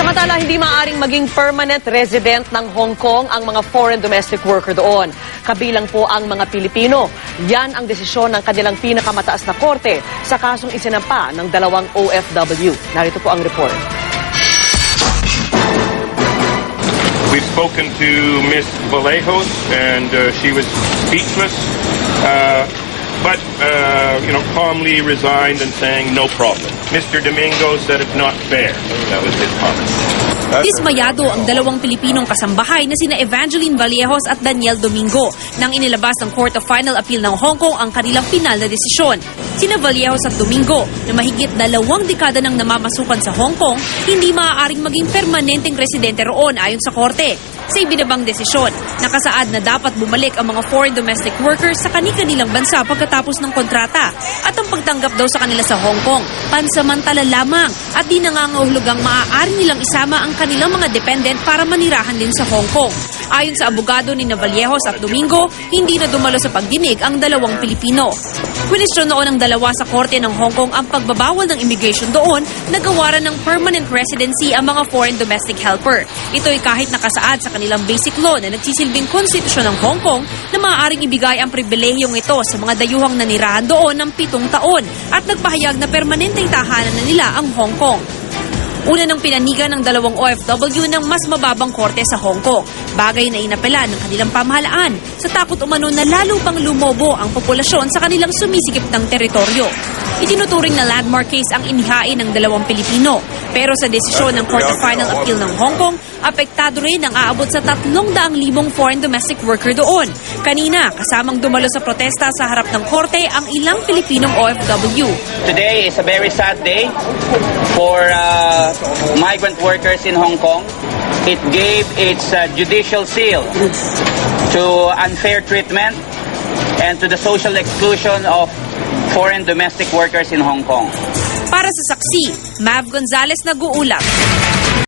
Samantala, hindi maaaring maging permanent resident ng Hong Kong ang mga foreign domestic worker doon. Kabilang po ang mga Pilipino. Yan ang desisyon ng kanilang pinakamataas na korte sa kasong isinampa ng dalawang OFW. Narito po ang report. We've spoken to Miss Vallejos and she was speechless, but calmly resigned and saying no problem. Mr. Domingo said it's not fair. That was his comment. Dismayado ang dalawang Pilipinong kasambahay na sina Evangeline Vallejos at Daniel Domingo nang inilabas ng Court of Final Appeal ng Hong Kong ang kanilang pinal na desisyon. Sina Vallejos at Domingo na mahigit 2 dekada nang namamasukan sa Hong Kong, hindi maaaring maging permanenteng residente roon ayon sa korte. Sa ibinabang desisyon, nakasaad na dapat bumalik ang mga foreign domestic workers sa kani-kanilang bansa pagkatapos ng kontrata at ang pagtanggap daw sa kanila sa Hong Kong, pansamantala lamang at di nangangahulugang maaari nilang isama ang kanilang mga dependent para manirahan din sa Hong Kong. Ayon sa abogado ni Vallejos at Domingo, hindi na dumalo sa pagdinig ang dalawang Pilipino. Kwinestyon noon ng dalawa sa korte ng Hong Kong ang pagbabawal ng immigration doon na gawaran ng permanent residency ang mga foreign domestic helper. Ito'y kahit nakasaad sa kanilang basic law na nagsisilbing konstitusyon ng Hong Kong na maaaring ibigay ang pribilehiyong ito sa mga dayuhang nanirahan doon ng 7 taon at nagpahayag na permanenteng tahanan na nila ang Hong Kong. Una nang pinanigan ng dalawang OFW ng mas mababang korte sa Hong Kong, bagay na inapela ng kanilang pamahalaan sa takot umano na lalo pang lumobo ang populasyon sa kanilang sumisikip ng teritoryo. Itinuturing na landmark case ang inihain ng dalawang Pilipino. Pero sa desisyon ng Court of Final Appeal ng Hong Kong, apektado rin ang aabot sa 300,000 foreign domestic worker doon. Kanina, kasamang dumalo sa protesta sa harap ng korte ang ilang Pilipinong OFW. Today is a very sad day for migrant workers in Hong Kong. It gave its judicial seal to unfair treatment and to the social exclusion of foreign domestic workers in Hong Kong. Para sa saksi, Mav Gonzalez nag-uulat.